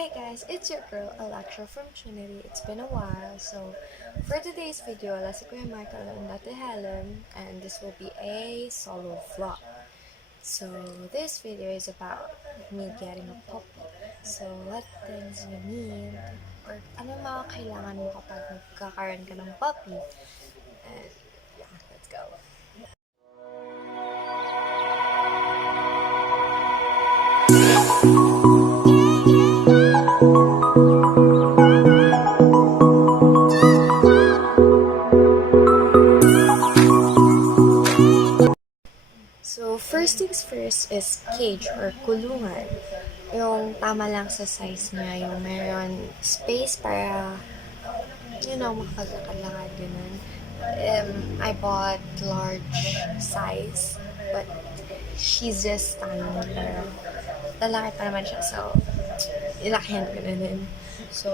Hey guys, it's your girl Alexa from Trinity. It's been a while, so for today's video, let's go Michael and Ate Helen, and this will be a solo vlog. So this video is about me getting a puppy. So what things you need, or ano mga kailangan mo kapag magkakaroon ka ng puppy. And yeah, let's go. So, first things first is cage or kulungan. Yung tama lang sa size niya, yung meron space para, makapaglakad-lakad, ganun. I bought large size, but she's just tiny, pero lalaki pa naman siya, so ilakihan ko na din. So,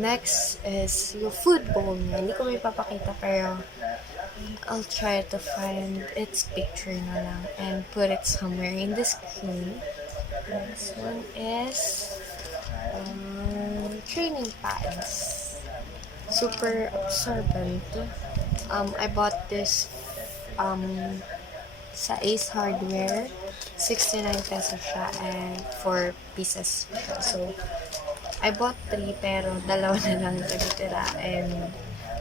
next is yung food bowl niya. Hindi ko may papakita, pero I'll try to find its picture na lang and put it somewhere in the screen. This one is training pads. Super absorbent. I bought this sa Ace Hardware. 69 pesos siya and 4 pieces siya. So, I bought 3 pero dalawa na lang ito natira. And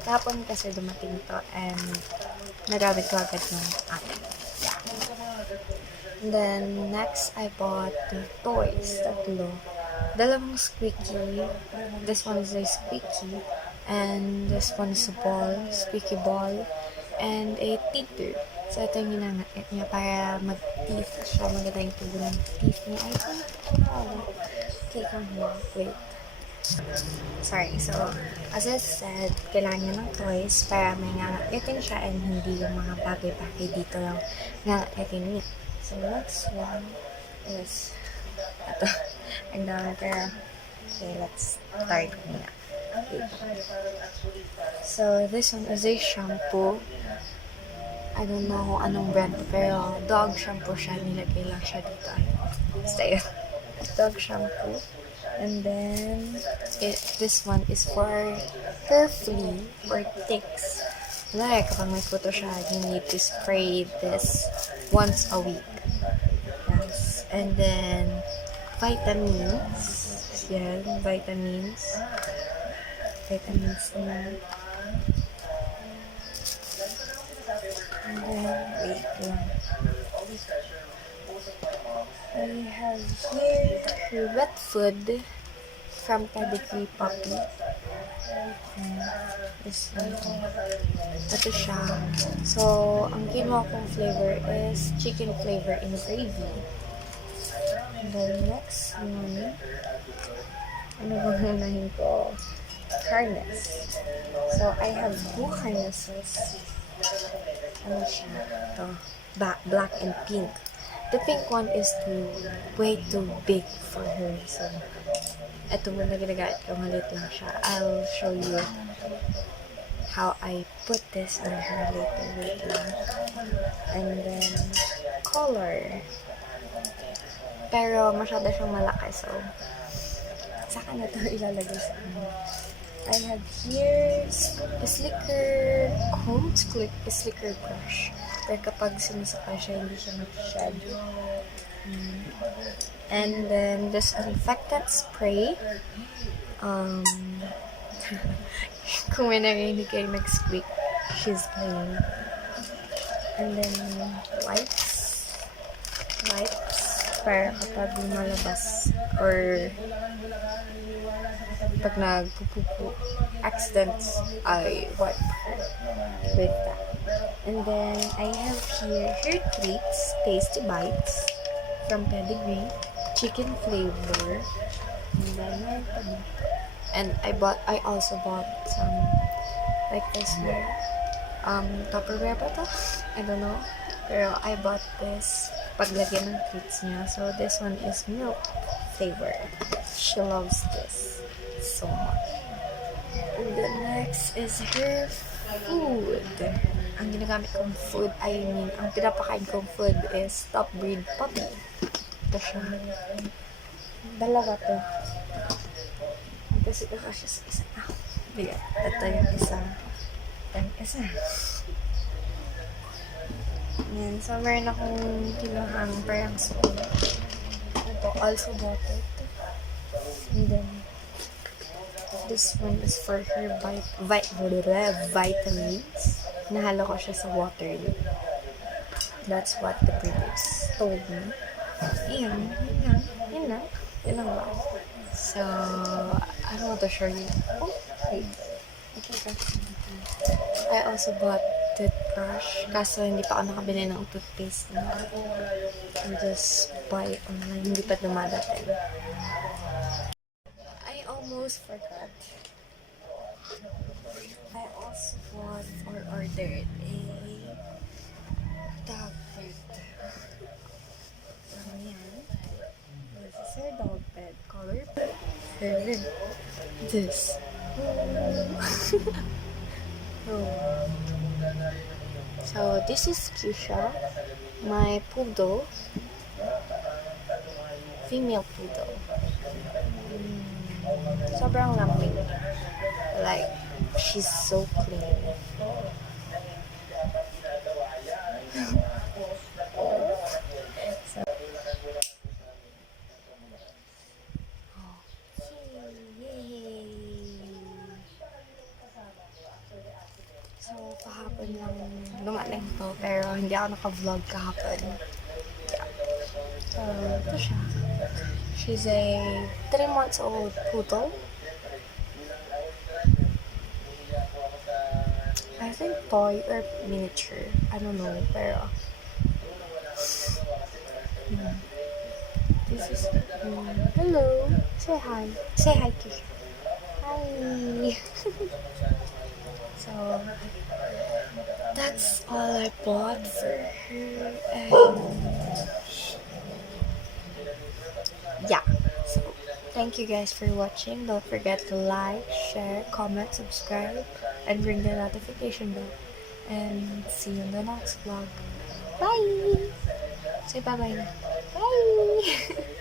kapon kasi dumating to and nagamit ko agad ng akin. Yeah. And then, next, I bought toys. Tatlo. Dalawang squeaky. This one is a squeaky. And this one is a ball. Squeaky ball. And a teeter. So, ito yung ginamit niya para mag-teeth siya. Maganda yung tubo ng teeth niya. I don't know. Okay, come here. Wait. Sorry. So, as I said, kailangan niya ng toys para may ngangatin siya and hindi yung mga bagay-bagay dito lang ngangatin niya. So, next one is ito. Ang dami pero okay, let's start muna. So, this one is a shampoo. I don't know kung anong brand pero dog shampoo siya. Nilagay lang siya dito. Basta yun. Dog shampoo. And then, this one is for hair flea or ticks. Like, kapag may puto siya, you need to spray this once a week. Yes. And then, vitamins. Yan, vitamins. Vitamins naman. And then, wait lang. We have here wet food from Pedigree Puppy. This one. Ito siya. So, ang kinuha kong flavor is chicken flavor in gravy. And then next one, ano bang nanahin ko? Harness. So, I have 2 harnesses. Ano siya? Ito. Black and pink. The pink one is way too big for her. So, ito muna ginagamit ko. Maliit lang siya. I'll show you how I put this on her later. Wait lang. And then, color. Pero, masyado siyang malaki. So, saka na ito ilalagay sa ano. I have here a slicker comb, slicker brush. Pero kapag sinusaka siya, hindi siya mag-shed. And then, this infectant spray. Kung may narinig kayo nag-squeak, she's playing. And then, wipes. Para kapag lumalabas or pag nagpupupo accidents, I wipe with that. And then I have here hair treats, tasty bites from Pedigree, chicken flavor, and I also bought some like this one. Tupperware ba to? I don't know. Pero I bought this paglagyan ng treats niya. So this one is milk flavor. She loves this so much. And the next is her food. Ang ginagamit kong food, ang pinapakain kong food is top breed puppy. Ito siya. Dalawa to. Kasi siya sa isa. Bigat. Ito yung isa. Ito yung isa. Yan. So, meron akong kinuhang parang spoon. Ito, also bought it. And then, this one is for her vitamins. Nahalo ko siya sa water. That's what the previous told me. Yun lang. Yun lang ba? So, I don't want to show you. Oh, wait. I also bought toothbrush. Kaso hindi pa ako nakabili ng toothpaste na. I just buy it online. Hindi pa dumadating. I almost forgot. I also bought or ordered a dog bed. Ayan. This is her dog bed. Color pink. This. So, this is Kisha, my poodle. Female poodle. Sobrang lambing. Like, she's so clean. So, so, kahapon lang dumating to, pero hindi ako naka-vlog kahapon. Yeah. So, ito siya. She's a 3 months old poodle. I think toy or miniature. I don't know, pero this is hello. Say hi. Say hi, Kisha. Hi. So that's all I bought for her, and yeah. So thank you guys for watching. Don't forget to like, share, comment, subscribe, and ring the notification bell. And see you in the next vlog. Bye! Say bye-bye na. Bye!